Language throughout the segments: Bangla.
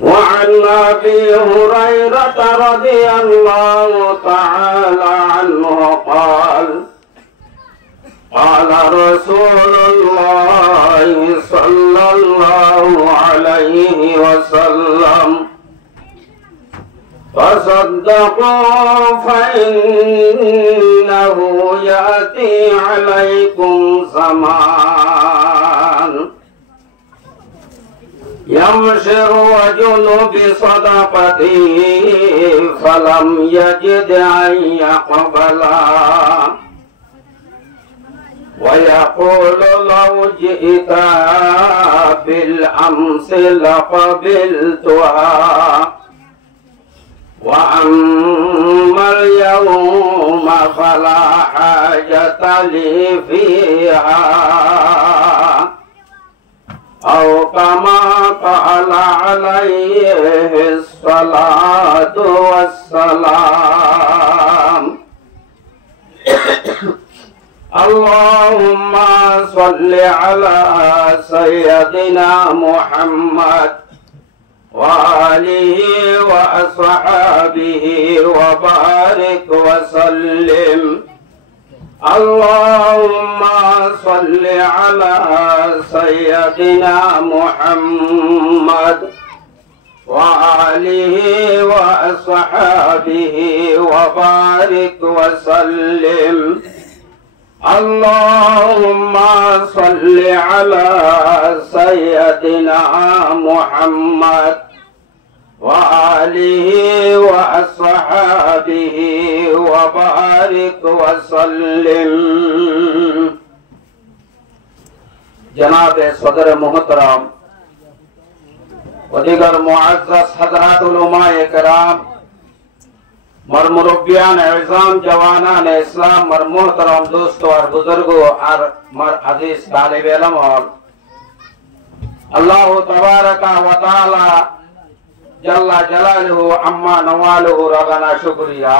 وعن أبي هريرة رضي الله تعالى عنه قال قال رسول الله صلى الله عليه وسلم تصدقوا فإنه يأتي عليكم زمان يمشي الرجل بصدقته فلم يجد أن يقبلها ويقول لو جئت بالأمس لقبلتها وأما اليوم فلا حاجة لي فيها أو كما قال عليه الصلاة والسلام. اللهم صل على سيدنا محمد وآله وأصحابه وبارك وسلم. اللهم صل على سيدنا محمد وآله وأصحابه وبارك وسلم. اللهم صل على سيدنا محمد وآله وأصحابه وبارك وسلم. जनाब सदर मोहतरम वदीगर मुअज़्ज़ज़ हज़रात उलमाए किराम मर मुरब्बियान इज़ाम जवानान इस्लाम मर मोहतरम दोस्तों और बुजुर्गों और मर अजीज तालिब इल्म और अल्लाह तबारक व तआला जल्ला जलालुहु अम्मा नवालुहु रबना शुक्रिया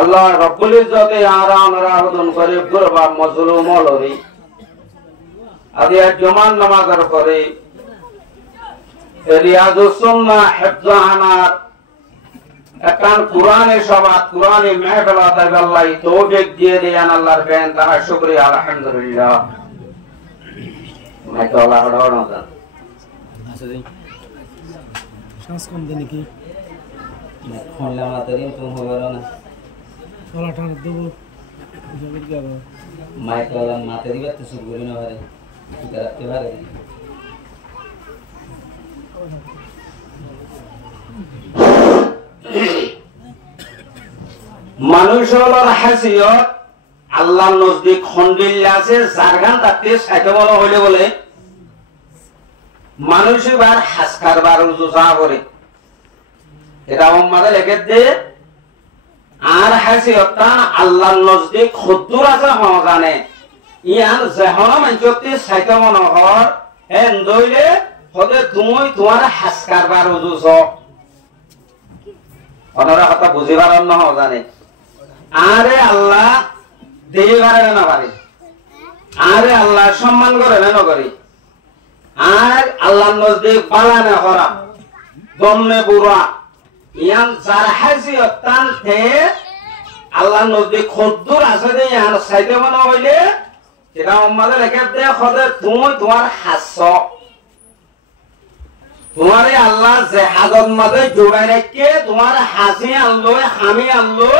अल्लाह रब्बुल इज्जत आराम राहुदुन गरीब गुरबा मजलूम लोरी आदिया जुमान नमाजर करे रियाजुस सुन्नाह हिफ्ज़ानात एकान कुराने सबात कुराने महफिलात अल्लाह तौफीक दिए देन अल्लाहर बेनतहा शुक्रिया अल्हम्दुलिल्लाह। मैं तो अल्लाह हड़ावड़ा था अच्छा जी सांस कम देने की मैं खोलने वाला तरीम तुम हो गया ना थोड़ा ठान दो जरूर क्या करो मैं तो अल्लाह माते दी बात सुन बोली ना भाई इधर के बारे মানুষের হাসিয়ত আল্লাহর নজদিক খন্ডিল্লা আছে জারগান তাতে সাইতে বলা হইলে বলে মানুষ এবার হাসকার বার উজুসা করে এটা উম্মাদে লেখে দে আর হাসিয়তটা আল্লাহর নজদিক খুদ্দুর আছে হওয়া জানে ইয়ান যেহনা মানচতে সাইতে মনে হর হেন দইলে হতে তুমি তোমার হাসকার বার উজুস ওনারা কথা বুঝিবার না হওয়া জানে আরে আল্লাহ দেহি পারে না পারে আরে আল্লাহ সম্মান করে না করে আর আল্লাহ নজদিক বালা না করা দমনে বুড়া ইয়ান যার হাসিয়ত তানতে আল্লাহ নজদিক খুদ্দুর আছে দে ইয়ান সাইতে মনে হইলে সেটা উম্মাদের লেখে দে খদে তুমি তোমার হাস তোমারে আল্লাহ যে হাজত মাঝে জোড়াই রেখে তোমার হাসি আনলো হামি আনলো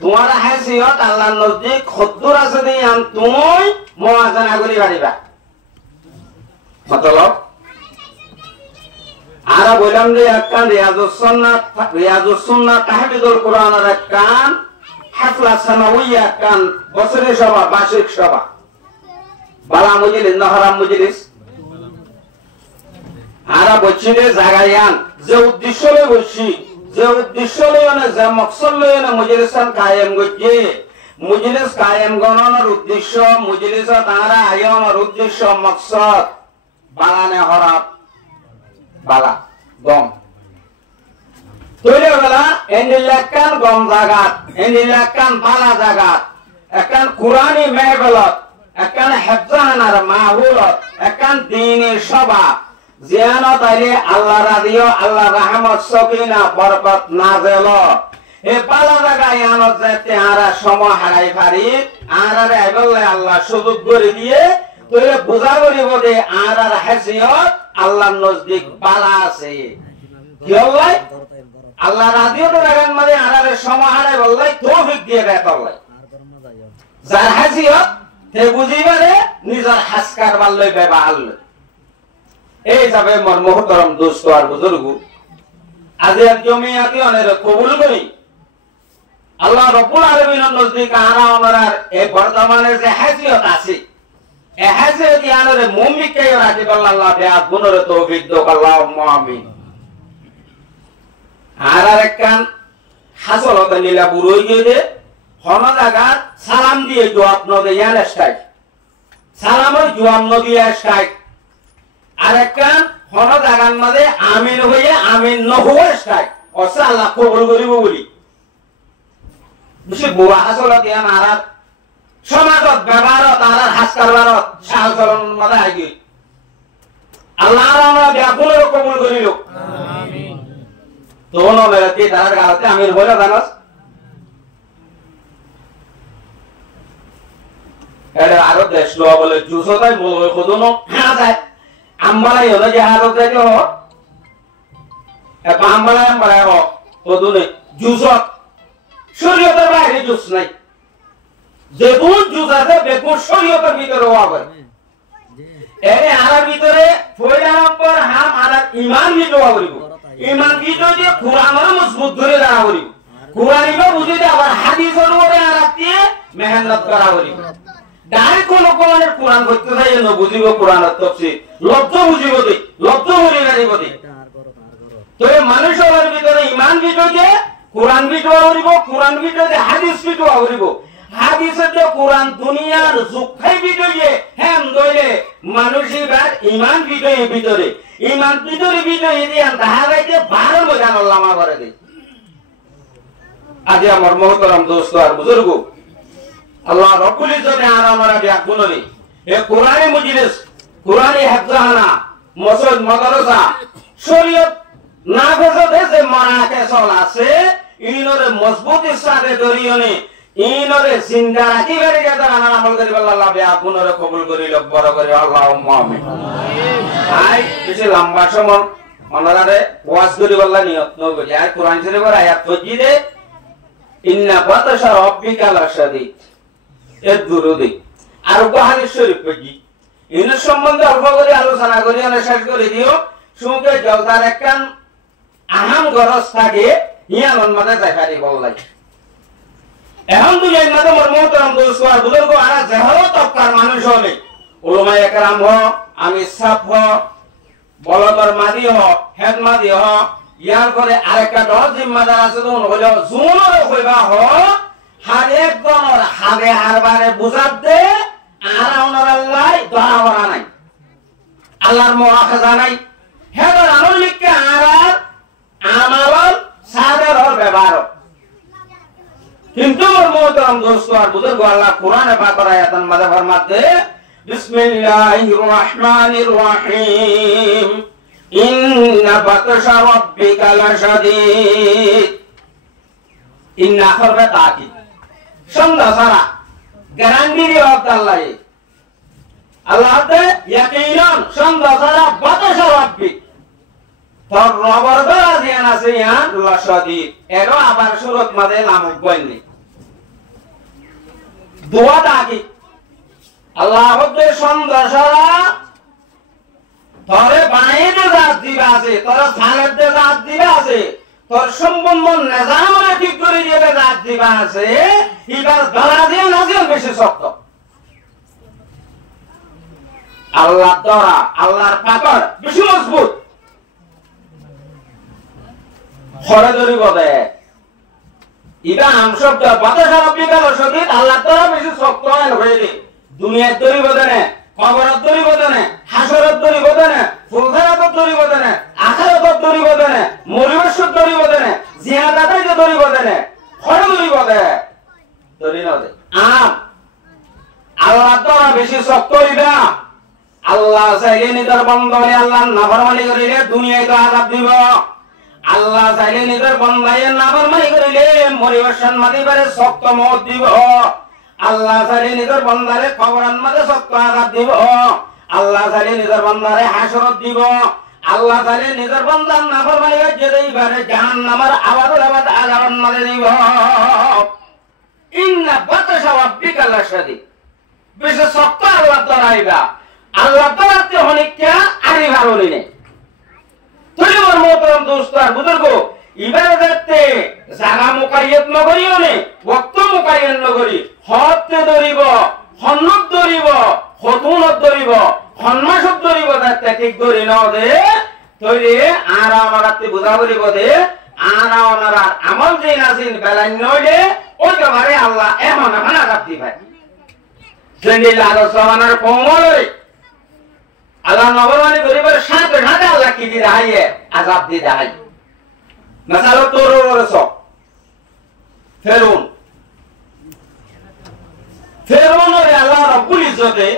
তোমার হাসিয়ত আল্লাহর নজদিক খুদ্দুর আছে দিয়ান তুমি মুআযানা করি পারিবা মতলব আর বললাম যে একখান রিয়াজুস সুন্নাহ তাহফিজুল কোরআনের একখান হাফলা সানাউইয়া একখান বছরের সভা বার্ষিক সভা বালা মজলিস না হারাম মজলিস আরা বলছি যে জাগায়ান যে উদ্দেশ্য লই বলছি যে উদ্দেশ্য লই না যে মকসদ লই না মজলিসান কায়েম গজে মজলিস কায়েম গণনার উদ্দেশ্য মজলিস তারা আয়োজনের উদ্দেশ্য মকসদ বালানে হরাত বালা গম তৈরি বেলা এন্ডিলাকান গম জাগাত এন্ডিলাকান বালা জাগাত একান কুরআনি মেহফিলত একান হেফজাহানার মাহুল একান দিনের সভা যেন তাইলে আল্লাহ রাদিও আল্লাহ রহমত সকিনা বরকত নাজেল এ পালা জায়গায় আনত যেতে আরা সময় হারাই পারি আরারে আইবলে আল্লাহ সুযোগ করে দিয়ে তোরে বুঝা করিব দে আরার হাসিয়ত আল্লাহর নজদিক বালা আছে কি হলাই আল্লাহ রাদিও তো লাগান মানে আরারে সময় হারাই বললাই তৌফিক দিয়ে দেয় তলাই যার হাসিয়ত তে বুঝিবারে নিজের হাসকার বাল্লই ব্যবহার লই এই যাবে মোর মুহতারাম দোস্ত আর বুজুর্গ আজ এক জমিয়াতি অনেক কবুল করি আল্লাহ রাব্বুল আলামিনের নজদিক আরা ওনার এই বর্তমানে যে হাসিয়ত আছে এই হাসিয়ত ইয়ানরে মুমিনকে রাখি আল্লাহ দেয়া গুণরে তৌফিক দাও আল্লাহুম্মা আমিন আরার একখান হাসলতে লীলা বুড়ই গিয়ে হন জায়গার সালাম দিয়ে জবাব নদে ইয়ান স্টাইক সালামের জবাব নদী স্টাইক আর একখান হন জায়গার মধ্যে আমিন হইয়া আমিন নহুয়া স্টাইক অসে আল্লাহ কবুল করিব বলি বেশি বুড়া হাসলত ইয়ান আরার সমাজত ব্যবহারত আরার হাস কারবারত সাল চলন মধ্যে আগে আল্লাহ আমরা ব্যাকুলের কবুল করিল আমিন দোনো বেলাতে তার গালতে আমিন হইলা জানাস এর আরো দেশ লোয়া বলে জুসো তাই বলে খোদনো হ্যাঁ যায় আমবালাই হলো যে আরো যায় তো এ আমবালাই হ খোদনে জুসো শরীয়তের বাইরে জুস নাই যেগুন জুস আছে বেগুন শরীয়তের ভিতরে হবে এর আরার ভিতরে ফয়লা নম্বর হাম আরার ঈমান ভিতরে হইব ঈমান ভিতরে যে কুরআনের মজবুত ধরে রাখা হইব কুরআনিও বুঝে দে আবার হাদিসের উপরে আরাতে মেহনত করা হইব ডাইরেক্ট কোন কোরআনের কুরআন করতে চাই ন বুঝিব কুরআনের তাফসীর লব্ধ বুঝিব দে লব্ধ হরি গাড়িব দে তো এই মানুষের ভিতরে ঈমান ভিতরে কুরআন ভিতরে হইব কুরআন ভিতরে হাদিস ভিতরে হইব হাদিসে তো কুরআন দুনিয়ার জুখাই ভিতরে হেম দইলে মানুষই বাদ ঈমান ভিতরে ঈমান ভিতরে দিয়ে তাহারাইতে 12 বজান আল্লামা করে দেই আজ আমার মুহতারাম দোস্ত আর বুজুর্গ আল্লাহ রাব্বুল ইজ্জতে আর আমরা ব্যাকুনরি এ কোরআনে মজলিস কোরআনে হাফজাহানা মসজিদ মাদ্রাসা শরীয়ত না গজতে যে মারাকে চল আছে ইনরে মজবুত সাথে দরিয়নে ইনরে জিন্দা রাখি করে যাতে আনার আমল করি আল্লাহ ব্যাকুনরে কবুল করি লব বড় করে আল্লাহুম্মা আমিন আই বেশি লম্বা সময় ওনারে ওয়াজ করি বললা নিয়ত নগরি আর কোরআন শরীফের আয়াত পড়ি দে ইন্না বাতাশা রাব্বিকা লাশাদীদ এর দুরুদি আর হাদিস শরীফ পড়ি ইন সম্বন্ধে অল্প করে আলোচনা করি আর শেষ করে দিও সুকে জলদার একখান আহাম গরজ থাকে ইয়ান মধ্যে দেখারি বললাই এখন দুনিয়ার মধ্যে মোর মুহতারাম দোস্ত আর বুজুর্গ আর জেহালো তবকার মানুষ হলে উলামা একরাম হ আমি সাফ হ বলদর মাদি হ হেড মাদি হ ইয়ার পরে আরেকটা দল জিম্মাদার আছে তো হইল জুনরে কইবা হ হার একজনের হারে হারবারে বুঝাত দে আর ওনার আল্লাহ দয়া করা নাই আল্লাহর মুআখাযা নাই হেদর আমল লিখকে আর আমাল সাদের হর ব্যবহার কিন্তু মোর মুহতারাম দোস্ত আর বুজুর্গ আল্লাহ কোরআনে পাকের আয়াতের মধ্যে ফরমাতে বিসমিল্লাহির রহমানির রহিম ইন্না বাতশা রাব্বিকা লাশাদীদ ইন্না খরবে তাকি সন্ধ্যা সারা গ্যারান্টি দিয়ে আল্লাহ আল্লাহ তে ইয়াকিনান সন্ধ্যা সারা বাতশা রাব্বিক তোর রবর দ্বারা জ্ঞান আছে ইয়ান লাশাদীদ এরো আবার সুরত মাঝে নামক বলনি দোয়া তাকি আল্লাহ হতে সন্ধ্যা সারা তোরে বানাইতে জাত দিবা আছে তোর সালাতে জাত দিবা আছে তোর সম্পূর্ণ নিজামে ঠিক করে দিবে জাত দিবা আছে এবার দরাজিও নাজিও বেশি শক্ত আল্লাহ দরা আল্লাহর পাকর বেশি মজবুত খরে ধরিব দে ইবা আম শব্দ বাতাসা রব্বিকা লাশাদীদ আল্লাহ দরা বেশি শক্ত হয়ে দে দুনিয়ার ধরিব দেনে কবরত ধরিব দেনে হাসরত ধরিব দেনে ফুলখানাত ধরিব দেনে আখিরাত ধরিব দেনে মরিবশত ধরিব দেনে জিয়াদাতে ধরিব দেনে খরে ধরিব দে ধরি না দে আম আল্লাহ দরা বেশি আল্লাহ চাইলে নিজের বন্ধনে আল্লাহ নাফরমানি করিলে দুনিয়ায় তো আযাব দিব। আল্লাহ চাইলে নিজের বন্ধায় নাফরমানি করিলে মরিবর্ষণ মাদিবারে শক্ত মত দিব। আল্লাহ চাইলে নিজের বন্ধারে কবরান মাঝে শক্ত আযাব দিব। আল্লাহ চাইলে নিজের বন্ধারে হাসরত দিব। আল্লাহ চাইলে নিজের বন্ধার নাফরমানি করে যেতেইবারে জাহান্নামের আবাদুল আবাদ আযাবের মাঝে দিব। ইন্না বাতাশা রাব্বিকা লাশাদীদ। বিশেষ শক্ত আল্লাহ ধরাইবা। আল্লাহ ধরাতে হনিকা আরি ভারলি নেই। তুই মোর মোহতরম দোস্ত আর বুজুর্গ ইবাদতে জাগা মুকাইয়াত নগরিও নে ওয়াক্ত মুকাইয়াত নগরি হতে ধরিব হন্নত ধরিব হতুনত ধরিব হন্মাসত ধরিব তাতে ঠিক ধরি ন দে তইরে আর আমারাতে বুঝা করিব দে আর ওনারা আমল যে নাসিন বেলান নইলে ওই বারে আল্লাহ এমন ভানা কাটি ভাই জেনিল আলোচনার কোমলে আল্লাহ নবরমানি গরিবের সাথে সাথে আল্লাহ কি দি রাইয়ে আযাব দি রাই মাসালো তোর ওরস ফেরউনের আল্লাহ রাব্বুল ইজ্জতে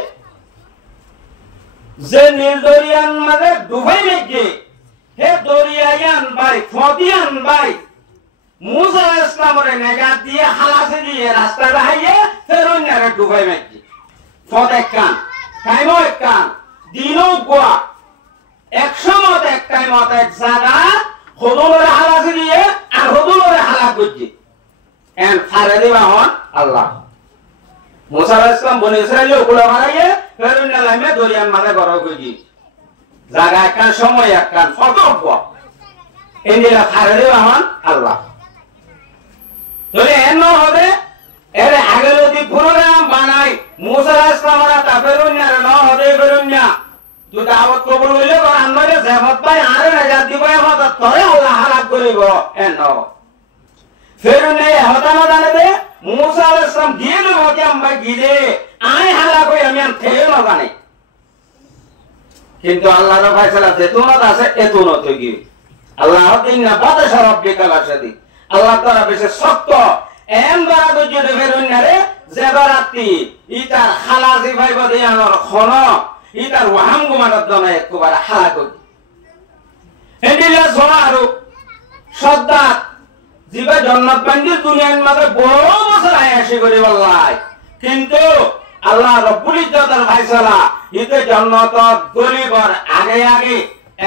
যে নীল দরিয়ার মাঝে ডুবাই রেখে হে দরিয়ায়ান ভাই ফদিয়ান ভাই মুসা আলাইহিস সালামের নেগাত দিয়ে হালাসে দিয়ে রাস্তা রাইয়ে ফেরউনের ডুবাই রেখে ফদেক কান কাইমো কান দিনো গোয়া 100 মত এক টাইমত এক জায়গা হদুলরে হালাসে দিয়ে আর হদুলরে হালা করছে এন্ড ফারে দিবা হন আল্লাহ মুসা আলাইহিস সালাম বনি ইসরাইলে ওগুলা মারাইয়ে ফেরউন নামে দরিয়ার মাঝে বড় কইছি জায়গা একখান সময় একখান ফটক এন্ডিলা ফারে দিবা হন আল্লাহ তোরে এন হবে এর আগে যদি প্রোগ্রাম বানাই মুসা আলাইহিস সালামরা তা ফেরউন না হবে ফেরউন না তুই দাওয়াত কবুল হইলে আর আনবারে জামাত ভাই আরে নাজাত দিব এমত তোরে আল্লাহ হালাক করিব এন ফেরউন এ হতানা জানে মুসা আলাইহিস সালাম দিয়ে দেব যে আমরা গিলে আই হালাক হই আমি থেও না জানি কিন্তু আল্লাহর ফয়সালা যেতুনত আছে এতুনত হই আল্লাহ ইন্না বাতাশা রাব্বিকা লাশাদীদ আল্লাহ তাআলা বিশেষ শক্ত এম দ্বারা গজে ফেরউন রে জেবারাতি ইতার খালাসি ভাইব দিয়ানোর খন ইতার ওয়াহাম গুমানার দনে একবার হালাক এন্ডিলা সোনারু সদ্দাত জিবা জান্নাত বান্দির দুনিয়ার মাঝে বড় বছর আয়াসি করে বললাই কিন্তু আল্লাহ রাব্বুল ইজ্জতের ফয়সালা ইতে জান্নাত গরিবর আগে আগে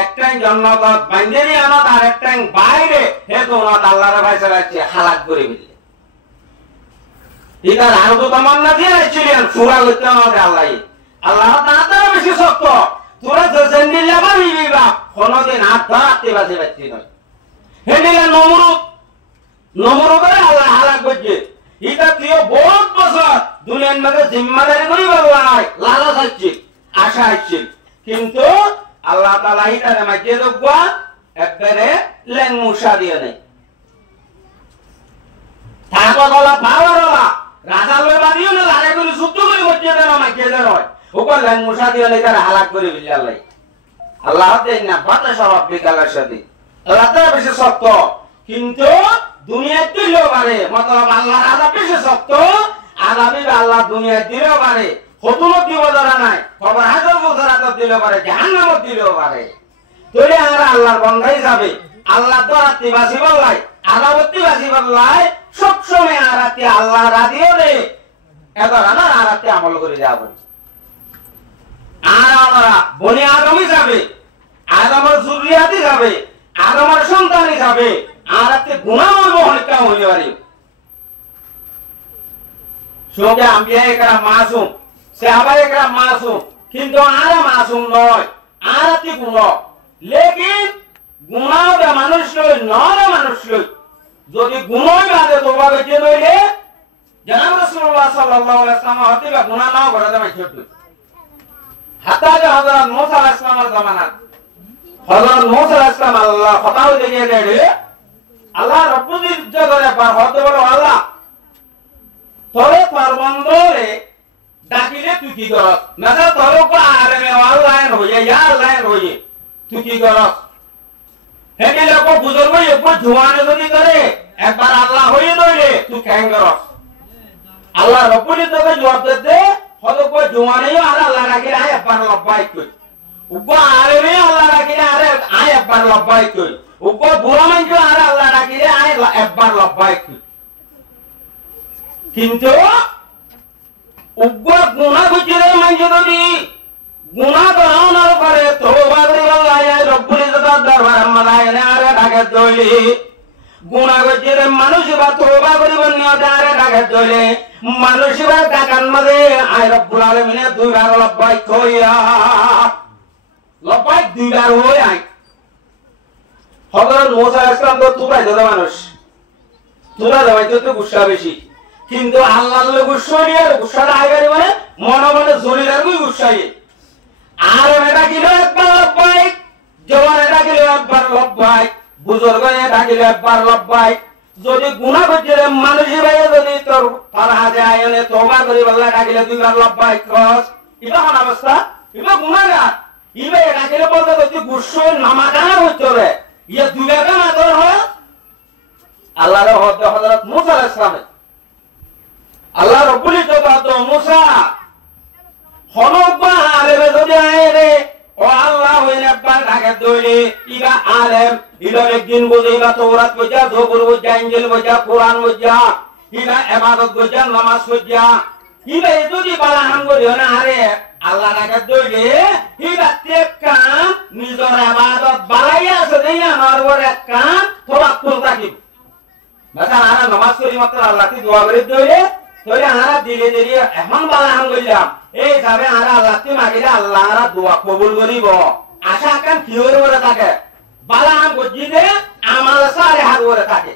একটাই জান্নাত বান্দিরি আনত আর একটাই বাইরে হে তোনাত আল্লাহর ফয়সালা আছে হালাক করে দিলে ইতার আর তো তামান্না দিয়ে ছিলেন সুরা লইতে না আল্লাহ আল্লাহ তাআলা বেশি শক্ত তোরা জেন্দিল লাগা নিবা কোনদিন হাত ধরাতে বাজে বাচ্চি নয় হেডিলা নমরুদের আল্লাহ হালাক করছে এটা তুই বহুত বছর দুনিয়ার মাঝে জিম্মাদারি করি বললাই লালচ আছে আশা আছে কিন্তু আল্লাহ তাআলা ইতারে মাঝে দেখবা একবারে লেন মুসা দিয়ে নেই তারপর বলা পাওয়ারলা রাজা লই বাদিও না লারে করে যুদ্ধ করে মধ্যে দেন মাঝে দেন ওপর লেন মুসা দিয়ে নেই তারা হালাক করে দিল আল্লাহ আল্লাহ দেন না বাতাশা রাব্বিকা লাশাদীদ আল্লাহ তাআলা বেশি শক্ত কিন্তু দুনিয়ায় দিলেও পারে মতলব আল্লাহর আযাব বেশি শক্ত আযাবই আল্লাহ দুনিয়ায় দিলেও পারে হতুলত দিব ধরা নাই খবর হাজার বছরাত দিলেও পারে জাহান্নামত দিলেও পারে তোরে আর আল্লাহর বন্ধাই যাবে আল্লাহ দরাতি বাসি বললাই আযাবতি বাসি বললাই সব সময় আরাতে আল্লাহ রাদিও রে এদর না আরাতে আমল করে যাব আর আমরা বনি আদমই যাবে আদমের যুরিয়াতি যাবে আদমের সন্তানই যাবে আরাতে গুনাহ হইব হলকা হইবে পারে সবে আম্বিয়া একরা মাসুম সাহাবা একরা মাসুম কিন্তু আরা মাসুম নয় আরাতে গুনাহ লেকিন গুনাহ দা মানুষ লই নয় মানুষ লই যদি গুনাহ বাদে তোবা বেঁচে লইলে জনাব রাসূলুল্লাহ সাল্লাল্লাহু আলাইহি ওয়াসাল্লাম হতে বা গুনাহ নাও করে দেয় ছোট হাত্তা যে হযরত মুসা আলাইহিস সালামের জামানাত হযরত মুসা আলাইহিস সালাম আল্লাহ ফতাও দিয়ে দেয় আল্লাহ রাব্বুল ইজ্জতের পার হতে বলো আল্লাহ তোরে পারবন্দরে ডাকিলে তুই কি করস না তোরে কো আরে মে আল্লাহ হইয়া ইয়া আল্লাহ হইয়ে তুই কি করস হেকে লোক বুজুর্গ একবার জওয়ানে যদি করে একবার আল্লাহ হইয়ে দইলে তুই কেন করস আল্লাহ রাব্বুল ইজ্জতের জবাব দে হলো কো জওয়ানেও আর আল্লাহ রাখিলে আয় একবার লব্বাইক কই উগো আলেমে আল্লাহ রাখিলে আরে আয় একবার লব্বাইক কই উগো বুড়া মানুষ আর আল্লাহ রাখিলে আয় একবার লব্বাইক কই কিন্তু উগো গুনাহ বুঝিলে মানুষ যদি গুনাহ করানোর পরে তওবা করি আল্লাহ রব্বুল ইজ্জতের দরবারে মালায় না আরে ডাকে দইলি গুনাহ বুঝিলে মানুষ বা তওবা করিব না আরে ডাকে দইলে মানুষ বা ডাকান মাঝে আয় রব্বুল আলামিন দুইবার লব্বাইক কইয়া লব্বাইক দুইবার হই আয় হযরত মুসা আলাইহিস সালাম তো তুবাই দাদা মানুষ তুলা দেওয়াই তো গুসা বেশি কিন্তু আল্লাহর গুসা নিয়ে গুসাটা আইগারি মানে মনে মনে জলিলার কই গুসাই আর এটা কিলো একবার লব্বাইক জওয়ান এটা কিলো একবার লব্বাইক বুজুর্গ এটা কিলো একবার লব্বাইক যদি গুনাহ করলে মানুষ ভাই যদি তোর পারা যায় এনে তওবা করি আল্লাহ ডাকিলে দুইবার লব্বাইক কস এটা কোন অবস্থা এটা গুনাহগার ইবে এটা কিলো বলতে তুই গুসা নামাদানা হইতো রে ইয়া দুইবার না তোর হয় আল্লাহর হযরত মুসা আলাইহিস সালাম আল্লাহ রব্বুল ইজ্জত মুসা হনবা আলেমে যদি আইরে ও আল্লাহ হইনে একবার ঢাকে দইলে ইবা আলেম ইবা একদিন বুঝে ইবা তাওরাত বুঝা জবুর বুঝা ইনজিল বুঝা কোরআন বুঝা ইবা ইবাদত বুঝা নামাজ বুঝা ইবা যদি বালা হাম করিও না আরে আল্লাহ ঢাকে দইলে ইবা তেক কাম নিজর ইবাদত বালাইয়া আছে দেইয়া নরবর এক কাম তাওয়াক্কুল থাকিব বাবা আরা নামাজ করি মাত্র আল্লাহকে দোয়া করে দইলে তোরে আরা দিলে দিলে এখন বালা হাম কইলাম এই যাবে আরা আল্লাহকে মাগিলে আল্লাহ আরা দোয়া কবুল করিব আশা কান কিওর করে থাকে বালা হাম কইলে আমাল সারে হাত করে থাকে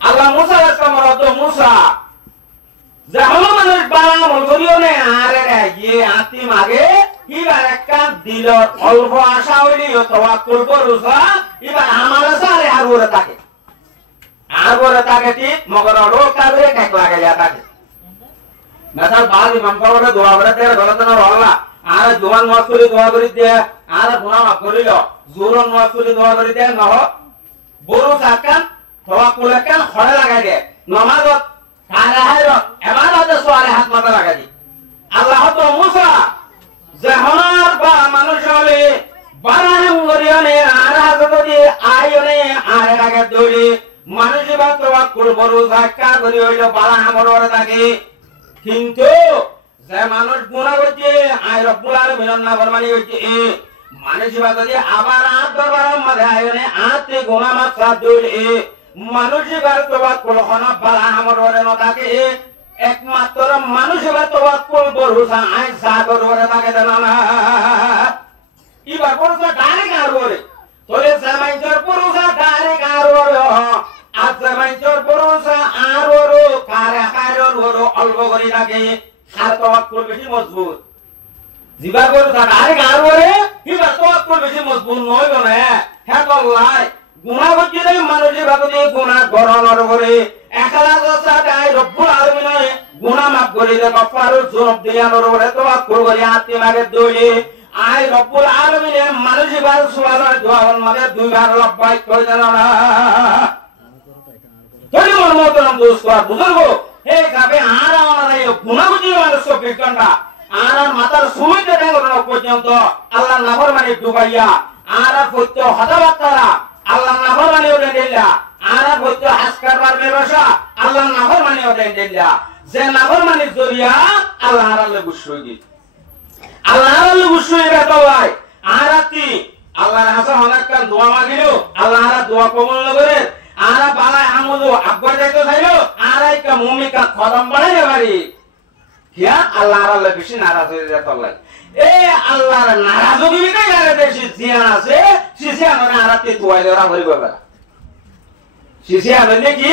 আল্লাহ মুসা আলাইহিস সালাম তো মুসা যখন মানুষ বালা আমল করিও না আরে গিয়ে আতি মাগে ইবার একখান দিল অল্প আশা হইলিও তাওয়াক্কুল করুসা ইবার আমাল সারে হাত করে থাকে আগরে তাকে ঠিক মগর রোগ কাজে এক লাগে যা থাকে মেসাল বাদ ইমাম সাহেবের দোয়া করে দেয় গলতন রহলা আর জোয়ান মাসুলি দোয়া করে দেয় আর গুনাহ মাফ করিল জোরন মাসুলি দোয়া করে দেয় নহ বড় সাকান তাওয়াক্কুল কান খড়ে লাগাই দেয় নামাজত কারাহার ইবাদতে সোয়ালে হাত মাথা লাগাই দি আল্লাহ তো মুসা জাহানার বা মানুষ হলে বারাম গরিয়নে আর হাজতদি আয়নে আর লাগে দড়ি মানুষ বা তাওয়াক্কুল বড় জাকা করি হইল বালা আমর থাকে কিন্তু যে মানুষ গুনাহ করছে আয় রব্বুল আলামিনের নাফরমানি করছে মানুষ বা যদি আবার আত দরবারের মধ্যে আয়নে আতে গুনাহ মাফ সাথ দইলে মানুষ বা তাওয়াক্কুল হনা বালা আমর না থাকে একমাত্র মানুষ বা তাওয়াক্কুল বড় আয় সাগর ওরে থাকে না ইবা পুরুষা ডাইরেক্ট আর ওরে তোরে জামাইর পুরুষা ডাইরেক্ট আর ওরে আজমাইচর পুরুষা আর ওরো কারে কারর ওরো অল্প করে থাকে আর তাওয়াক্কুল বেশি মজবুত জিবা করে থাকে আরে আর ওরে ইবা তাওয়াক্কুল বেশি মজবুত নয় না হ্যাঁ বললাই গুনাহ করলে মানুষ ভাবে গুনাহ করণর করে একলা দশা তাই রব্বুল আলামিন গুনাহ মাফ করে দে গফারুল যুনুব দিয়ানোর ওরে তাওয়াক্কুল করে আত্মে মাগে দইলে আই রব্বুল আলামিন মানুষ বার সুবহানাল্লাহ দোয়ার মানে দুইবার লব্বাইক কই দেন না তোরে মরমতরাম দোস্ত আর বুজুর্গ হে গাবে আরা আমারে গুনাহ বুঝি মানুষ বিকন্ডা আর মাতার সুমিতে ঢাঙ্গর পর্যন্ত আল্লাহর নাফরমানি ডুবাইয়া আর পত্য হতাবাত্তারা আল্লাহর নাফরমানি ওরে দিলা আর পত্য হাসকার মারবে বসা আল্লাহর নাফরমানি ওরে দিলা যে নাফরমানির জরিয়া আল্লাহ আল্লাহ গুসই দি আল্লাহ আল্লাহ গুসই রে তো ভাই আরাতি আল্লাহর হাসান অনেক কান দোয়া মাগিলো আল্লাহ আর দোয়া কবুল করে আরা বালায় আমুদু আব্বা যাইতো চাইলো আরাই কা মুমিকা কদম বাড়াইলে বাড়ি কিয়া আল্লাহর আল্লাহ বেশি নারাজ হয়ে যেত আল্লাহ এ আল্লাহর নারাজ হবি কা ইয়ারে বেশি জিয়া আছে সিসিয়া নরে আরাতে দোয়া দেরা করিব বাবা সিসিয়া বলে কি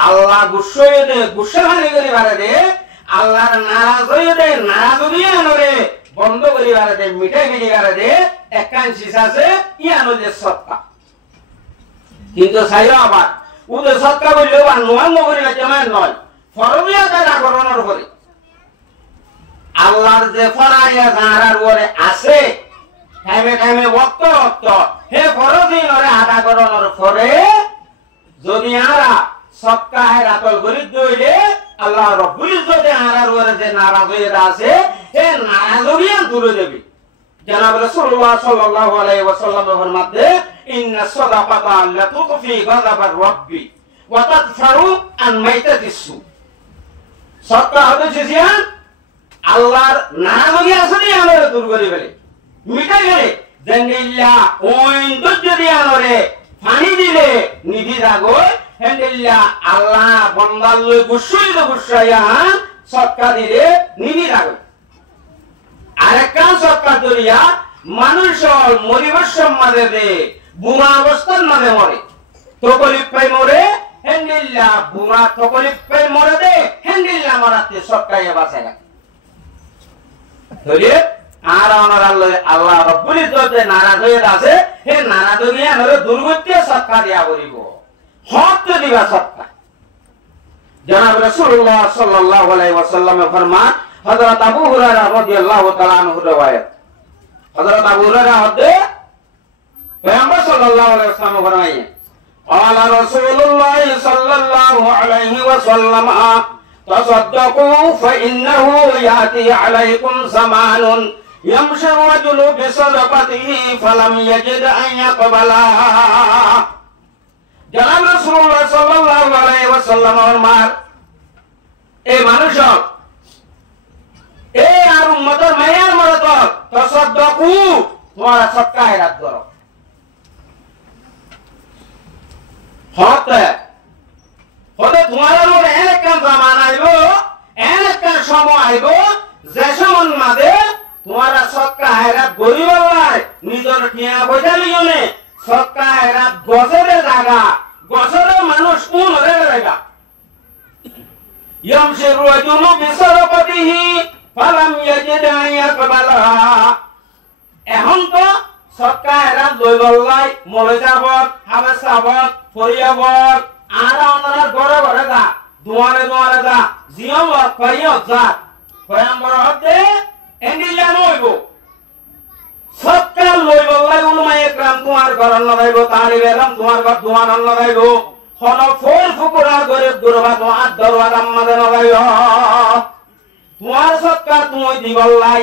আল্লাহ গুসয়ে দে গুসা মানে করি বারে দে আল্লাহর নারাজ হয়ে দে নারাজ হবি নরে বন্ধ করি বারে দে মিঠাই মিলি বারে দে একখান সিসা আছে ইয়া নলে সত্তা কিন্তু সাইরা আবার ওদের সৎকা বললেও আর নোয়ান নগরী জামায় নয় ফরমিয়া তারা করণর করে আল্লাহর যে ফরাইয়া যাহার ওরে আছে টাইমে টাইমে ওয়াক্ত ওয়াক্ত হে ফরজি নরে আদা করণর পরে যদি আরা সৎকা হে রাতল গরিব দইলে আল্লাহ রব্বুল ইজ্জতে আরার ওরে যে নারাজ হয়ে আছে এ নারাজ হইয়া দূরে দেবে। জনাব রাসূলুল্লাহ সাল্লাল্লাহু আলাইহি ওয়াসাল্লামের ফরমাতে ইন্না সাদাকাতা লা তুতফি গাযাবার রাব্বি ওয়া তাদফারু আন মাইতাতিসু। সদকা হতে জিজিয়ান আল্লাহর নারাজ হয়ে আছে নি আলোরে দূর করে ফেলে মিটাই ফেলে। জেন্দিল্লা ওইন যদি আলোরে পানি দিলে নিধি থাকো হেন্দিল্লা আল্লাহ বন্দার লই গুসাইয়া সদকা দিলে নিধি থাকো। আরেকটা সদকা করিয়া মানুষ মরিবর মাঝে দে বুড়া অবস্থার মাঝে মরে তকলিফ পাই মরে হেন্দিল্লা বুড়া তকলিফ পাই মরে দে হেন্দিল্লা মরাতে সদকাইয়া বাঁচে না। ধরিয়ে আর আমার আল্লাহ রব্বুল ইজ্জতে নারাজ হয়ে আছে হে নারাজ হইয়া নরে দুর্গতি সদকা দিয়া করিব হক দিবা সদকা। জনাব রাসূলুল্লাহ সাল্লাল্লাহু আলাইহি ওয়াসাল্লামে ফরমান হযরত আবু হুরায়রা রাদিয়াল্লাহু তাআলা আনহু riwayat হযরত আবু হুরায়রা হতে পয়গম্বর সাল্লাল্লাহু আলাইহি ওয়াসাল্লাম ফরমাইয়ে قال رسول الله صلى الله عليه وسلم تصدقوا فإنه يأتي عليكم زمان يمشي الرجل بصدقته فلم يجد أن يقبلها। জনাব রাসূলুল্লাহ সাল্লাল্লাহু আলাইহি ওয়াসাল্লাম ফরমান এ মানুষ এ আর উম্মতের মায়ের মত তাসাদদাকু তোমরা সদকা হেরাত করো। হতে হতে তোমার মধ্যে একটা জামানা আইব একটা সময় আইব যে সময় মাঝে তোমারা সদকা হেরাত গরিব আল্লাহ নিজের টিয়া পয়সা লিওনে সদকা হেরাত গছরের জায়গা গছরের মানুষ কোন হরে জায়গা ইয়ামশিরু রাজুলু বিসারাকাতিহি ফালাম ইয়াজিদ আন ইয়াকবালাহা। এখন তো সদকা হেরাত লই বললাই মলে যাবত হাবে সাবত ফরিয়াবত আর ওনার ঘরে ঘরে যা দুয়ারে দুয়ারে যা জিয়ম করিও যা পয়গম্বর হতে এন্ডিলা নইব সদকা লই বললাই উলমা একরাম তোমার ঘর নদাইব তালিব এলাম তোমার ঘর দুয়ান নদাইব হন ফল ফুকুরা গরিব গুরবা তোমার দরবার আম্মাদে নদাইব তোমার সদকা তুমি দিবল্লাই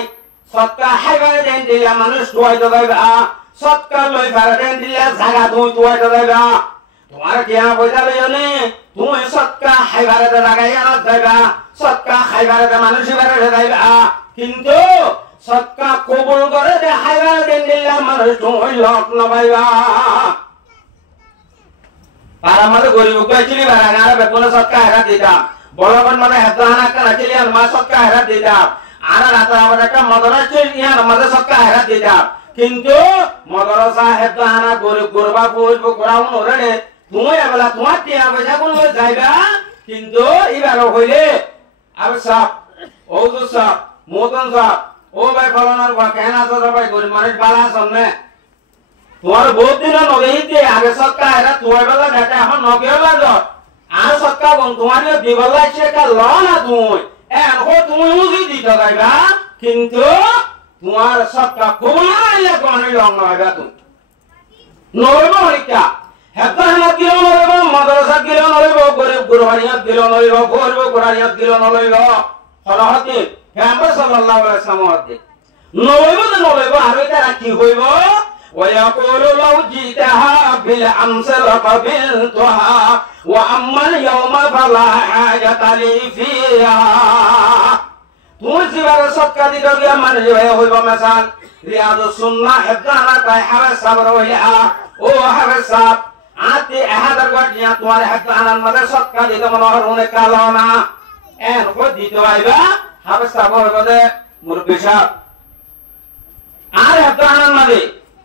সদকা হাইবারে দেন দিলা মানুষ দুয়াই দাইবা সদকা লই ফারে দেন দিলা জায়গা তুমি দুয়াই দাইবা তোমার টিয়া পয়সা লইনে তুমি সদকা হাইবারে লাগাই আনা যাইবা সদকা হাইবারে মানুষ ইবারে যাইবা কিন্তু সদকা কবুল করে দে হাইবারে দেন দিলা মানুষ তুমি লক নবাইবা। আর আমাদের গরিব কইছিলি বারা আর বেগুন সদকা হেরা দিতাম বলবন মানে হেদানা কানা চিলি আর মা সদকা হেরা দিতাম আর রাতে আবার একটা মাদ্রাসা ইয়া আমাদের সদকা হেরা দিতাম কিন্তু মাদ্রাসা হেদানা গরিব গরবা বলব কোরাউন ওরে তুমি এবলা তোমার টিয়া পয়সা কোন যাইবা কিন্তু এবার হইলে আর সাপ ওজু সাপ মতন সাপ ও ভাই ফলানার কেনা আছে ভাই গরিব মানুষ বালা সামনে তোমার বহুত দিন নগেইতে আগে সদকা এরা তুই বেলা দেখা এখন নগে লাগ আর সদকা বন তোমার দিবলা সেটা ল না তুই এখন তুমি উজি দিতে যাইবা কিন্তু তোমার সদকা কবুল হইলে কোন লং নইবা তুমি নইব হইকা হেদানা দিল নইব মাদ্রাসা দিল নইব গরিব গুরবানিয়াত দিল নইব গরিব গুরবানিয়াত দিল নইব ফলাহতি পয়গম্বর সাল্লাল্লাহু আলাইহি ওয়াসাল্লাম হতে নইব তো নইব আর এটা কি হইব ويقول لو جئتها بالأمس لقبلتها وأما اليوم فلا حاجة لي فيها। তুমি জিবার সদকা দিতে গিয়া মানে হইব মেসাল রিয়াদুস সুন্নাহ হেদানা তাই হাবে সাবর হইয়া ও হাবে সাব আতে এহাদার গটিয়া তোমার হেদানার মধ্যে সদকা দিতে মনে হরুনে কালো না এন কো দিতে আইবা হাবে সাবর হইবে মুরব্বি সাহেব আর হেদানার মধ্যে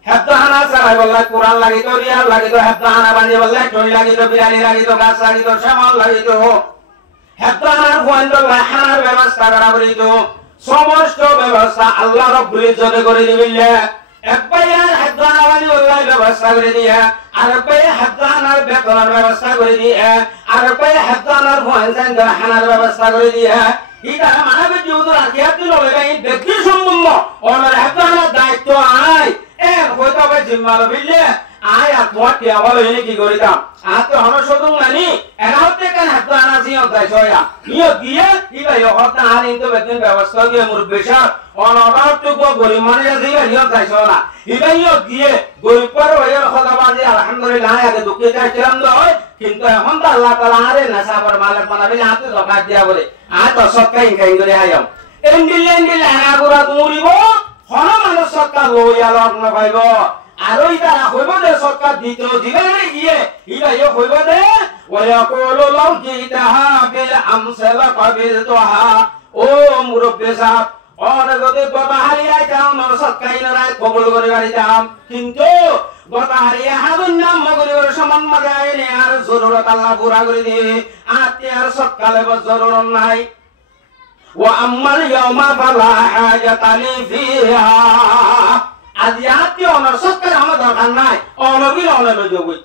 হেদানা সারাই বললা কুরআন লাগিত রিয়াল লাগিত হেদানা বানি বললা টই লাগিত বিরানি লাগিত গাছ লাগিত শ্যামল লাগিত হেদানার গোয়েন্দ লাহানার ব্যবস্থা করা বলিত সমস্ত ব্যবস্থা আল্লাহ রাব্বুল ইজ্জত করে দিবিল্লা একবার হেদানা বানি বললা ব্যবস্থা করে দিয়া আর একবার হেদানার বেতনের ব্যবস্থা করে দিয়া আর একবার হেদানার গোয়েন্দ লাহানার ব্যবস্থা করে দিয়া ইটা মানব জীবন রাখিয়া দিল এই ব্যক্তি সম্বন্ধ ওনার হেদানার দায়িত্ব আই এ হয়তো জিম্মা লবিল্লা আয় আর তোমার কি আমল হইনি কি করিতাম আর তো হন শুধু মানি এরা হতে কেন হাত আনা সিও তাই সয়া ইও দিয়ে ইবা ইও হতা আর ইনতো বেতন ব্যবস্থা দিয়ে মুরব্বিশা অনরাত তো গরিব মানে দিবা ইও তাই সনা ইবা ইও দিয়ে গরিব পর হইর খদাবাজি আলহামদুলিল্লাহ আগে দুঃখে যাইছিলাম দয় কিন্তু এখন তো আল্লাহ তাআলা আরে নাসাবার মালিক বানাবি হাতে যাকাত দিয়া বলে আর তো সকাই ইনকাই করে আইম এন্ডিলে আগুরা তুরিব হন মানুষ সরকার লইয়া লগ্ন পাইব আর ওই তারা হইব যে সরকার দ্বিতীয় দিনে গিয়ে ইবা ইও হইব দে ওয়াকুলু লাউ জিতাহা বিল আমসাল কাবিলতুহা ও মুরব্বি সাহেব আর যদি বাহারিয়া যাও না সরকার ইনারা কবুল করে বাড়ি যাম কিন্তু বাহারিয়া হাবুন নাম মগরির সমান মাগাইনে আর জরুরত আল্লাহ পুরা করে দিবে আতে আর সরকারে জরুরত নাই وأما اليوم فلا حاجة لي فيها أذياتي أنا سكر أنا دخل ناي أنا بيل أنا بجوي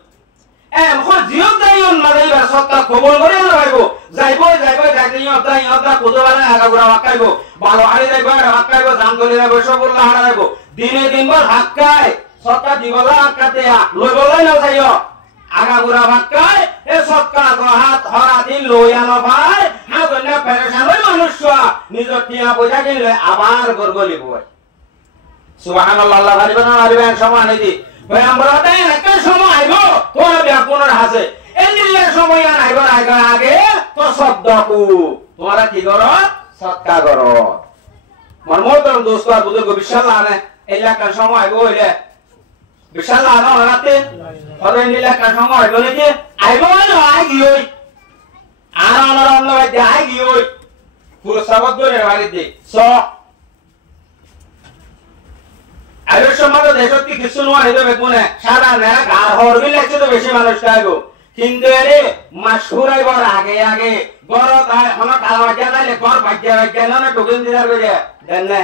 خود زياد دايون ما دايبر سكر قبول كره أنا بايبو زايبو جاكي يودا كودوانا أكا برا وكايبو بالو علي دايبر وكايبو زامدولي دايبو شبوللا هذا دايبو دين بار حكاي سكر ديبلا أكتيا لويبلا نوسايو আগা গুড়া ভাক্কায় এ সৎকা হাত হরাদিন লইয়া নভাই হাগনে পেরেশান হই মানুষ নিজের টিয়া পয়সা কিনলে আবার গরগলি বই সুবহানাল্লাহ আল্লাহ ভারিবে না মারিবেন সময় নেই ভাই আমরা তাই একটা সময় আইব তোরা ব্যাকুনের হাসে এন্ডিলের সময় আইব আগে তো শব্দকু তোমরা কি করো সৎকা করো মর্মতর দোস্ত আর বুজুর্গ বিশ্বাস লানে এলাকার সময় আইব হইলে বিশাল আনো রাতে হবে নিলে কার সময় হইব নাকি আইব না আই গিয়ই আর আমার অন্য বাইতে আই গিয়ই পুরো সাবত ধরে বাড়িতে স আইব সমাজ দেশত কি কিছু নয় হইবে বেগুনে সারা না গার হরবি লাগছে তো বেশি মানুষ আইব কিন্তু এরে মাশহুর আইবার আগে বড় তাই হন কালা বাজা তাইলে কর বাজা না টোকেন দিদার করে দেন না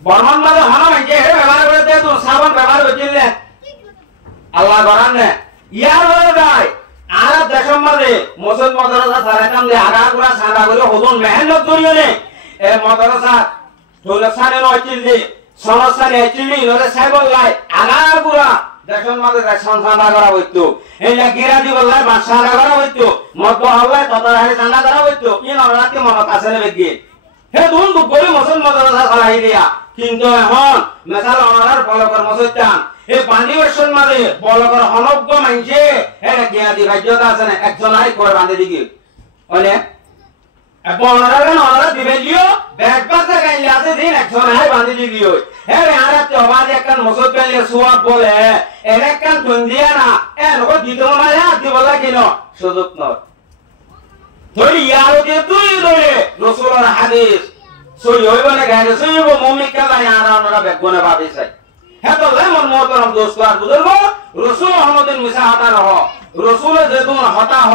বর্মান মানে হন যে এর ব্যবহার করে দে তো সাবান ব্যবহার করছিলেন আল্লাহ করান না ইয়ার হয়ে যায় আর দেশম মাঝে মুসলিম মাদ্রাসা সারাকাম দে আগা গুড়া সাদা করে হদুন মেহনত করিও নে এ মাদ্রাসা ঢোলসানে নয়চিল দে সমস্যানে চিলি নরে সাইবল লাই আগা গুড়া দেশম মাঝে রেশন সাদা করা হইতো এই গিরা দি বললাই বাস সাদা করা হইতো মত হল্লাই তত হাড়ি সাদা করা হইতো ই নরাতে মনত আছে নে বেগি হে দুন দুপুরে মুসলিম মাদ্রাসা চালাই দিয়া কিন্তু এখন মেসাল অনার বলকর মসজিদান এই বান্দিবর্ষণ মাঝে বলকর অনজ্ঞ মানছে এটা কি আদি ভাজ্যতা আছে না একজন আই করে বান্ধে দিকে বলে অনারা দিবে দিও ব্যাগ পাশে গাইলে আছে দিন একজন আই বান্ধে দিকে হ্যাঁ আর একটা অবাধ একখান মসজিদ গাইলে সুয়াব বলে এর একখান তুন্দিয়া না এ লোক দিতে না আদি বলা কিন সুযোগ নয় ধরি ইয়ারও দিয়ে তুই ধরে রসুলের হাদিস সই হইব না গায়ে সই হইব মুমিন কালা ইয়ারা বেগুনে ভাবি চাই হ্যাঁ তো লেমন মোহতরম দোস্ত আর বুঝলব রসুল আহমদিন মিশা হাতা রহ রসুল যেতুন হতা হ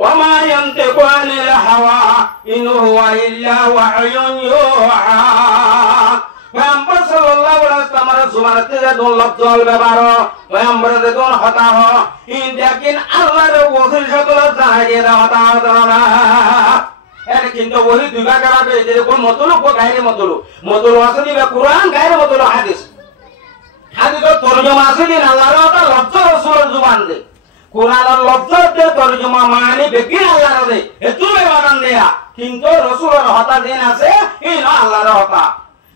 ওমা ইয়ান্তিকু আনিল হাওয়া ইন হুয়া ইল্লা ওয়াহয়ুন ইউহা পয়গম্বর সাল্লাল্লাহু আলাইহি ওয়াসাল্লামের জুমানতে যেতুন লফজল ব্যবহার পয়গম্বর যেতুন হতা হ ইন দেখিন আল্লাহর ওহী সকল জাহাজে হতা হতা এর কিন্তু ওহী দুই ভাগে ভাগে যেরকম মতলু ও গায়রে মতলু আছে দিবে কুরআন গায়রে মতলু হাদিস হাদিসের তরজমা আছে দিন আল্লাহর কথা লফজ রাসূলের জবান দে কুরআনের লফজতে তরজমা মানে বেকি আল্লাহর দে এতু বেবান দেয়া কিন্তু রাসূলের হতা দিন আছে এই না আল্লাহর হতা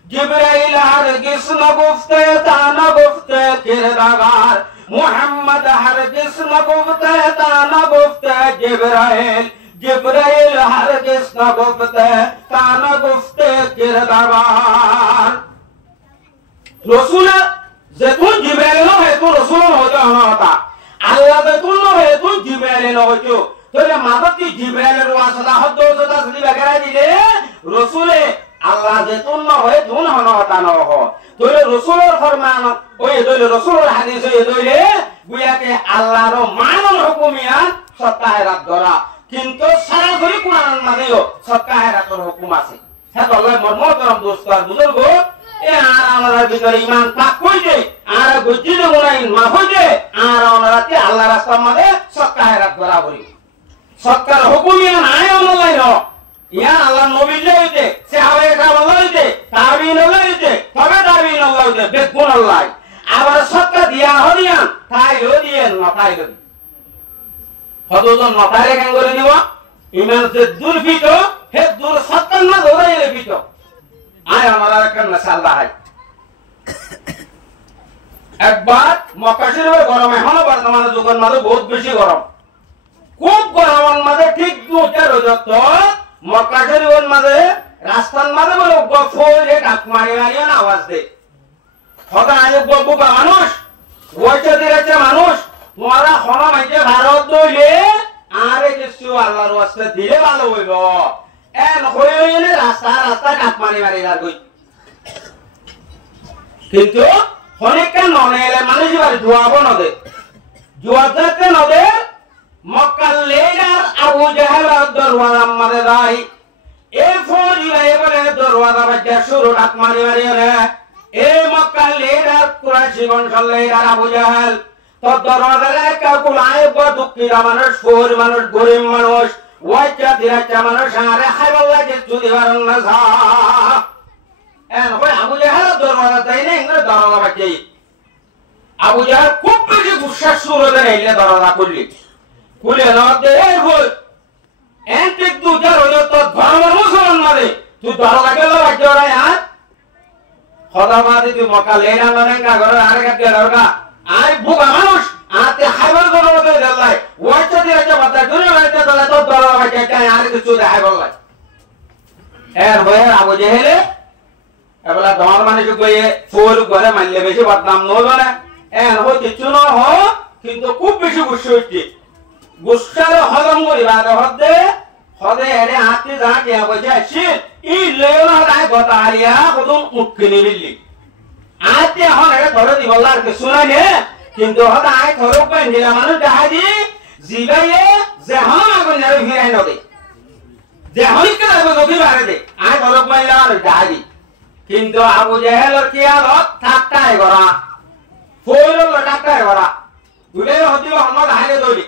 জিবরাইল হারগিস না গুফতে তা না গুফতে কিরদাগার মুহাম্মদ হারগিস না গুফতে তা না গুফতে জিবরাইল হারগিস না গুফতে তা না গুফতে কিরদাগার রাসূল যেতুন জিবরাইল হেতু রাসূল হইতো হতা আল্লাহ যেতুন হেতু জিবরাইল হইতো তাহলে মাদতি জিবরাইলের ওয়াসিলা হদ্দ সদা সদি বাগেরা দিলে রাসূলে আল্লাহ যেতুন হয় তুন হতা ন হ তাহলে রাসূলের ফরমান ওই দইলে রাসূলের হাদিস ওই দইলে গুয়াকে আল্লাহর মানন হুকুমিয়াত সত্তাহে রাত ধরা কিন্তু সরাসরি কোরআনের মাঝেও সত্তাহে রাতের হুকুম আছে হ্যাঁ তো আল্লাহ মর্মতরম দোস্ত আর বুজুর্গ এ আর আমাদের ভিতরে ঈমান পাক হইছে আর গজ্জিদ গুনাইন মাফ হইছে আর ওনারাতে আল্লাহ রাস্তার মাঝে সত্তাহে রাত ধরা বলি সত্তার হুকুমিয়া নাই অনলাই ন ইয়া আল্লাহ নবী হইতে সাহাবায়ে কেরাম হইতে তাবিঈন হইতে তবে তাবিঈন হইতে বেগুন আল্লাহ আবার সত্তা দিয়া হরিয়া তাইলো দিয়ে নতাইলো কতজন নতাইলে কেন করে নিব ইমান যে দুর্ভিত হে দূর সত্তর না ধরে ভিত আয় আমার একটা মেসাল্লা হয় একবার মক্কা শরীফের গরম এখনো বর্তমানে যুগের মাঝে বহুত বেশি গরম খুব গরমের মাঝে ঠিক 2টা রজত মক্কা শরীফের মাঝে রাস্তার মাঝে বলে গফরে ডাক মারি মারিও না আওয়াজ দে হতা আজ গবুকা মানুষ ওইটা দিরেছে মানুষ তোমরা ক্ষমা মাইতে ভারত দইলে আরে কিছু আল্লাহর ওয়াস্তে দিলে ভালো হইব এন হইলে রাস্তা রাস্তা ডাক মারি মারি আর কই কিন্তু অনেকটা ননেলে মানুষ এবার জুয়াবো নদে জুয়াতে নদে মক্কার লেডার আবু জাহেল দরওয়াজা মারে যাই এই ফৌজি ভাই বলে দরওয়াজা বাজে শুরু ডাক মারি মারি রে এই মক্কার লেডার কুরাইশি বংশের লেডার আবু জাহেল তো দরওয়াজা একটা কুলায় বড় দুঃখীরা মানুষ ফৌর মানুষ গরিব মানুষ ওয়াইটা দিরাচা মানুষ আরে খাইবার লাগে যদি পারেন না যা এন কই আবু জাহেল দরওয়াজা তাই না ইংরে দরওয়াজা বাজে আবু জাহেল খুব বেশি গুসা শুরু করে নিলে দরওয়াজা খুললি খুলে না দে এই হল এন্টিক দুটার হলো তো ধর্মের মুসলমান মানে তুই দরওয়াজা গেল বাজে ওরা আর খোদাবাদি তুই মক্কা লেনা মানে কা ঘরে আরে কাটে দরগা আই বুকা মানুষ আতে হাইবার দরওয়াজা দেলাই ওয়াইটা দিরাচা বাতা দূরে রাইতে দলা তো দরওয়াজা বাজে তাই আর কিছু দেখাই বললাই এর হয়ে আবু জাহেল এবলা দমার মানে কইয়ে ফোর করে মানলে বেশি বদনাম নলো না এন হই কিছু না হ কিন্তু খুব বেশি গুসা হইছে গুসার হজম করিবা হদে হদে এরে হাতে যা কিয়া কইছে সি ই লেনা রাই কথা আলিয়া কদম মুক্কিনি বিল্লি আতে হন এরে ধরে দিবলার কিছু না নে কিন্তু হদা আই ধরো কই নিলা মানুষ দেখা দি জিবাইয়ে যে হন আগুন নারে ফিরাই নদে যে হইকে লাগবে গবি বারে দে আই ধরো কইলা আর দেখা দি কিন্তু আবু জাহেলের কি হালত ঠাট্টাই করা ফৌরল ঠাট্টাই করা দুলে হদিও হমদ হাইরে দইলি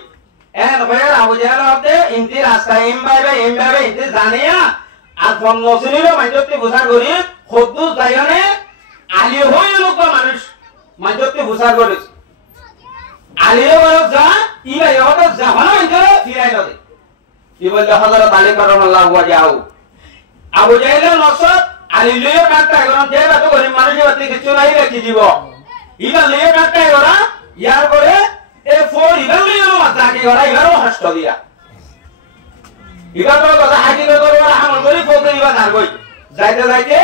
এন হয়ে আবু জাহেল হতে ইনতি রাস্তা ইমবাইবে ইনতি জানিয়া আর ফোন নসিনিরো মাইজতি বুঝার করি খদ্দু যায়নে আলী হই লোক মানুষ মাইজতি বুঝার করি আলীর বড় যা ইবাই হতে জাহানা ইনরে ফিরাই দে কি বললে হযরত আলী কারামাল্লাহু ওয়াজহাহু আবু জাহেলের নসরত আলী লিয়ে কাটটা এখন দেবা তো গরিব মানুষের বাতি কিছু নাই রেখে দিব ইবা লিয়ে কাটটা ওরা ইয়ার পরে এ ফোর ইবা লিয়ে মাথা কি ওরা ইবারও হাসত দিয়া ইবা তো কথা হাকি করে ওরা আমল করি ফোকে ইবা আর কই যাইতে যাইতে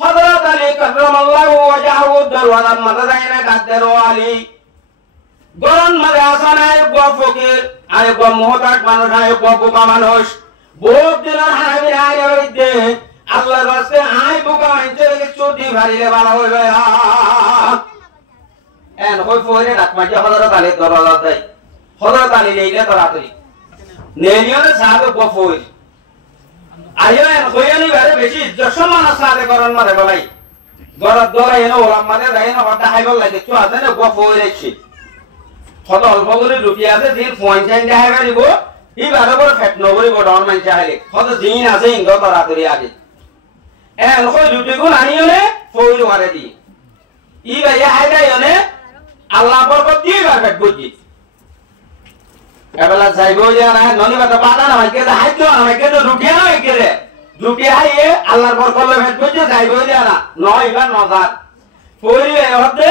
হযরত আলী কারামাল্লাহু ওয়াজহাহু দরওয়াজা মাথা যায় না কাদের আলী গরন মারে আসানায় গো ফকির আয় গো মুহতাজ মানুষ আয় গো বোকা মানুষ বহুত দিনের হানাবি আয় হইতে আল্লাহর রাস্তায় আই বোকা আইতে চুটি ভারিলে ভালো হইবে এন কই ফোরে ডাক মাঝে হযরত আলী দরওয়াজা দেই হযরত আলী নেইলে তাড়াতাড়ি নেলিয়নে সাহাবে গো ফোর আইও এন কইয়ানি বারে বেশি ইজ্জত সম্মান আছে করন মারে বলাই গরত দলাই এনো ওলাম মারে যাই না হদা হাইবল লাগে চু আছে না গো ফোরেছি হদ অল্প করে রুটি আছে দিন পয়েন্ট দেখাই পারিব এই বারে বড় ফেট নগরি বড় মান চাইলে হদ দিন আছে ইঙ্গ তাড়াতাড়ি আগে এন কই রুটি গুণ আনিওনে ফোর মারে দি ই ভাইয়া হাইদাইওনে আল্লাহ বরকত দিয়ে বারকাত বুঝি এবলা যাইবো যে না ননি বাতা বাতা না মাইকে হাইতো না মাইকে তো রুটিয়া না মাইকে রে রুটি হাইয়ে আল্লাহর বরকত ভেট বুঝি যাইবো যে না নয় এবার নজার ফোরি হতে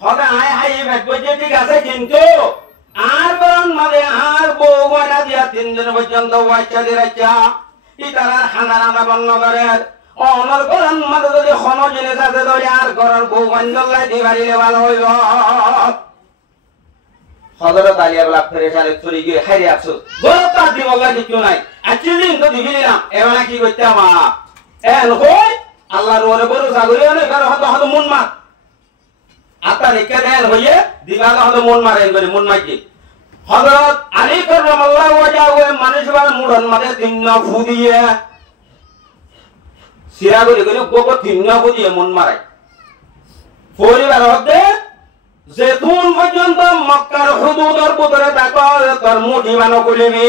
হতে আয় হাইয়ে ভেট বুঝি ঠিক আছে কিন্তু আর বরং মানে আর বউ বয়না দিয়া 3 দিন পর্যন্ত ওয়াইচা দিরাচা ইতারা হানানা বন্ন করে অনর গরন মাঝে যদি কোনো জিনিস আছে ধরে আর ঘরের বউ বন্ধলাই দি বাড়িলে ভালো হইব হযরত আলী আবলা ফেরেশানে চুরি গিয়ে খাইরে আছো গরত দি বললা কিছু নাই আজকে দিন তো দিবি না এবারে কি করতে আমা এন কই আল্লাহর ওরে বড় সাগরে না কার হত মন মার আতা রেখে দেন হইয়ে দিবা হত মন মারেন করে মন মাইকে হযরত আলী কারামাল্লাহু ওয়াজহাহু মানুষবার মুড়ন মাঝে 3 ফু দিয়ে সিরা করে গেল গোগো 3 ফু দিয়ে মন মারায় পরিবার হতে যেতুন পর্যন্ত মক্কার হুদুদের ভিতরে থাকো তোর মুঠি বানো কলিবি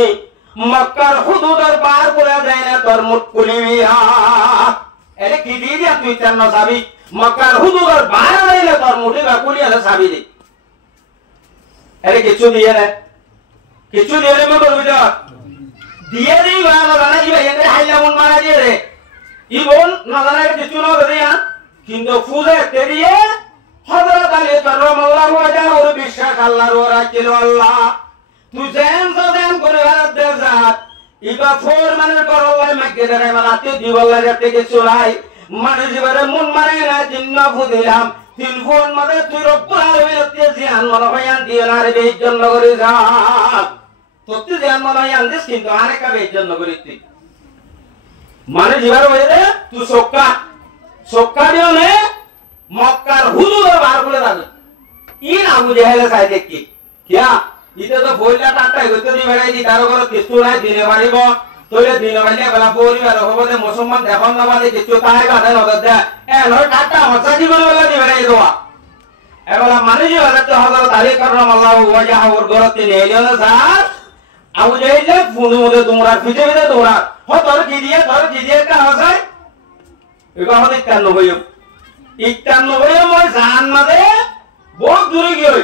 মক্কার হুদুদের পার করে যায় না তোর মুঠ কলিবি এরে কি দি দিয়া তুই চান না সাবি মক্কার হুদুদের বাইরে যাইলে তোর মুঠি বা কুলিয়ালে সাবি দি আরে কিছু দিয়ে না কিছু দিয়ে না মে করবি তো দিয়ে দিই বা না জানা কি ভাই এনে হাইলা মন মারা দিয়ে রে ইবন না জানা কিছু না দিয়া কিন্তু ফুলে তেরিয়ে হযরত আলী কাররামাল্লাহু ওয়াজহু ওর বিশ্বাস আল্লাহর ওর রাখিল আল্লাহ তুই যেন যেন করে হাত দে জাত ইবা ফোর মানের পর আল্লাহ মাকে দেয় মালাতে দিওয়াল্লাহ যাতে কিছু নাই মানে জীবনে মন মারে না জিন্ন ফুদিলাম তিন ফোন মানে তুই রব্বুল আলামিনকে জিয়ান মনে হয় আন দিয়ে না রে বেইজ্জত করে যা তোতে জিয়ান মনে হয় আন দিস কিন্তু আরেকা বেইজ্জত করে তুই মানে জীবন হইলে তুই সক্কা দিও নে মক্কার হুজুর বার করে দাও ইন আবু জাহেল চাই দেখি কিয়া ইতে তো বইলা টাটা হইতে দি বেড়াই দি কারো ঘর কিছু নাই দিনে মারিব তোলে দিনে মারিলে বেলা পরিবার হবে মুসলমান দেখন না মানে কিছু তাই গাধা নজর দে এ লয় টাটা হসা জীবন বেলা দি বেড়াই দেওয়া এবেলা মানে যে হযরত আলী কাররামাল্লাহু ওয়াজহু ওর ঘরতে নিয়ে এলো না স্যার আবু জাহেল ফুনু মধ্যে তোমরা পিছে পিছে তোমরা তোর কি দিয়ে কা হসাই এগো আমাদের 91 মই জান মাদে বহুত দূরে গই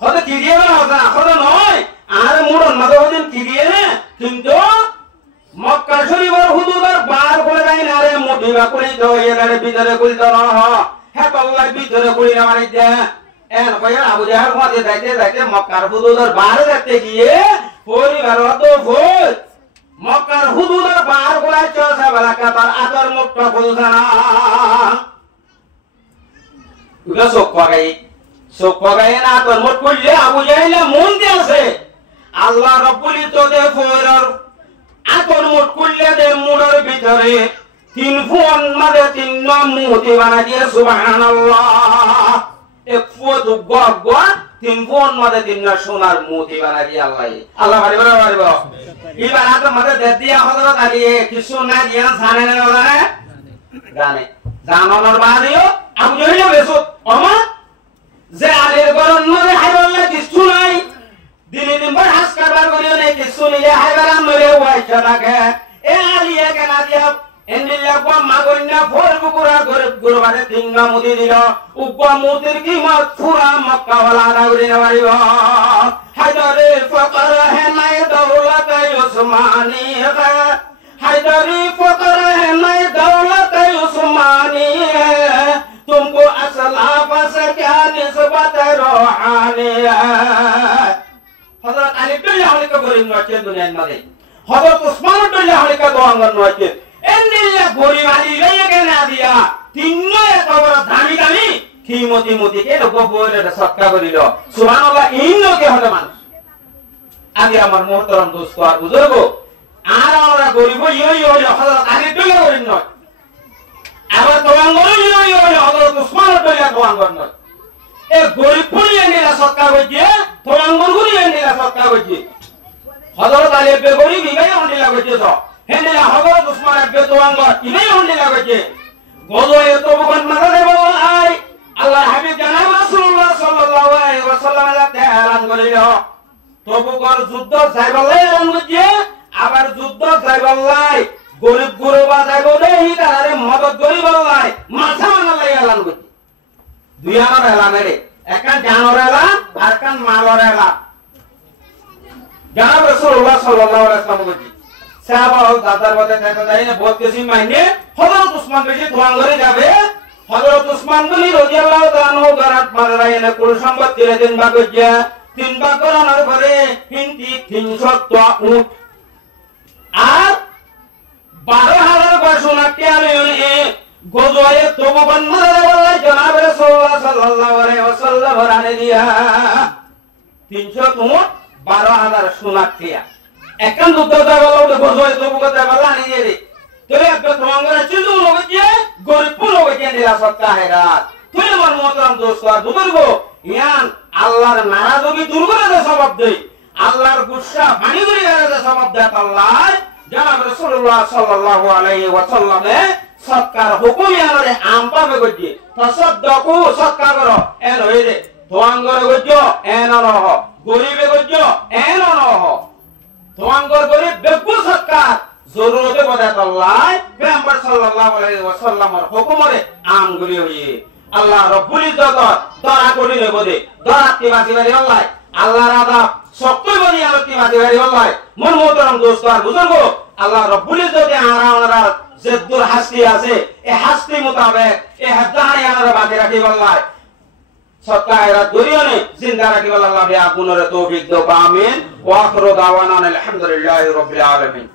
হতে কি দিয়ে না হসা হতে নয় আর মুড়ন মাদে হদিন কি দিয়ে না কিন্তু মক্কা শরীফের হুদুদের বার করে দেয় না রে মুঠিবা করি তো এরে ভিতরে করি তো না হে আল্লাহ ভিতরে করি না মারি দে এন কইয়া আবু জাহেল মাদে যাইতে মক্কার হুদুদের বার যেতে গিয়ে পরিবার তো ভোজ মক্কার হুদুদের বার করে চসা বালাকা তার আদর মুক্ত বলছে না উগা সোকগাই না তোর মোট করলে আবু জাহেল মন দিয়ে আছে আল্লাহ রব্বুল ইজ্জতে ফয়রার আতর মোট করলে দে মুড়ের ভিতরে তিন ফোন মাঝে তিন মুহূর্তে বানা দিয়ে সুবহানাল্লাহ এক ফুট গগা তিন ফোন মাঝে তিন সোনার মুহূর্তে বানা দিয়ে আল্লাহ মারিব এবার আতো মাঝে দে দিয়া হযরত আলী কিছু না দিয়া জানে না জানে জানানোর বাদেও আবু জাহেল বেসত ওমা যে আলীর গরন মনে হাইবাল্লাহ কিছু নাই দিনে দিন ভর হাস কারবার করিও নাই কিছু নিলে হাইবারাম নলে ওয়াইছা থাকে এ আলী কেন দিয়া এন্ডিলা গো মাগরিনা ফোর বুকুরা গুরবারে তিননা মুদি দিল উগ্র মুদির কিমত পুরা মক্কা ওয়ালা দাউরি না মারিব হায়দারে ফকর হে নাই দৌলত উসমানী হায়দারি ফকর হে নাই দৌলত উসমানী तुमको असलाफ से क्या निस्बत रूहानी है हजरत अली दुनिया हली का गोरी नोचे दुनिया में हजरत उस्मान दुनिया हली का गोंगन नोचे एन्निया गोरी वाली ले के ना दिया तीनों एक और दामी कीमती के लोग बोले सत्का करिलो सुभानअल्लाह इन्नो के हद मान आगे আমার मोहतरम दोस्तों और बुजुर्गो আর আমরা গরিব ইয়ো হযরত আলী দুনিয়া গোরি নয় আবার তোয়াঙ্গর ইয়ো হযরত উসমান দুনিয়া তোয়াঙ্গর নয় এ গরিব পুরিয়ে নিলা সৎকা হইছে তোয়াঙ্গর গুরিয়ে নিলা সৎকা হইছে হযরত আলী বে গরিব ইবাই হন্ডিলা হইছে তো হেনিলা হযরত উসমান বে তোয়াঙ্গর ইবাই হন্ডিলা হইছে গদয়ে তো বকন মারে বলাই আল্লাহ হাবিব জানাব রাসূলুল্লাহ সাল্লাল্লাহু আলাইহি ওয়াসাল্লাম তে এলান করিল তবুকর যুদ্ধ যাইবালাই এলান করিছে আবার যুদ্ধ যাইবালাই গরিব গুরবা যাইব দেই তারে মদত গরিবালাই মাথা মানালাই এলান করিছে দুই আনার এলান রে একখান জানর এলান আর একখান মালর এলান জানাব রাসূলুল্লাহ সাল্লাল্লাহু আলাইহি ওয়াসাল্লাম কইছে সাহাবা ও দাদার মধ্যে কথা জানি না বহুত কিছু মাইনে হযরত উসমান বেশি ধোয়াঙ্গরে যাবে হযরত উসমান গনি রাদিয়াল্লাহু তাআলা আনহু গারাত মারাইনে কুল সম্পত্তি দিন ভাগ হইছে তিন ভাগ করানোর পরে হিন্দি 300 উট আর 12000 বছর টিয়ালে গজওয়ে তবুবান মারাইলে জনাব রাসূলুল্লাহ সাল্লাল্লাহু আলাইহি ওয়াসাল্লাম রানে দিয়া 300 উট 12000 সোনা টিয়া একখান যুদ্ধ যাইবালা গজওয়ে তবুকে যাইবালা আনি দিয়ে তোরে একটা তোমাঙ্গরা চিন্দু লগছে গরিব লগছে নিলা সত্তা হেরাত তুই আমার মোহতরম দোস্ত আর বুজুর্গো ইয়ান আল্লাহর নারাজগি দূর করে দে সবাব দেই আল্লাহর গুসা পানি করে দে সবাব দে আল্লাহ জনাব রাসূলুল্লাহ সাল্লাল্লাহু আলাইহি ওয়াসাল্লাম সৎকার হুকুম ইয়ারে আম পাবে গজি তাসাদদাকু সৎকার করো এন হই দে তোমাঙ্গরে গজো এন নহ গরিবে গজো এন নহ তোমাঙ্গর গরিব বেকু সৎকার জরুরতে বদাত আল্লাহ পেগম্বর সাল্লাল্লাহু আলাইহি ওয়াসাল্লামের হুকুমে আমগুলি হই আল্লাহ রব্বুল ইজ্জত দরা করিলে বদে দরাতি বাসি বাড়ি আল্লাহ আল্লাহর আযাব সত্যই বলি আলোকি মাঝে বাড়ি বললাই মন মোহতরম দোস্ত আর বুজুর্গ আল্লাহ রব্বুল ইজ্জত আমরা জেদ্দুর হাসতি আছে এই হাসতি মোতাবেক এই হাদানি আমরা বাকি রাখি বললাই সৎকা এরাত দরিয়নে জিন্দা রাখি বললাই আল্লাহ বিয়া পুনরে তৌফিক দাও আমিন ওয়া আখিরু দাওয়ানা আলহামদুলিল্লাহি রাব্বিল আলামিন।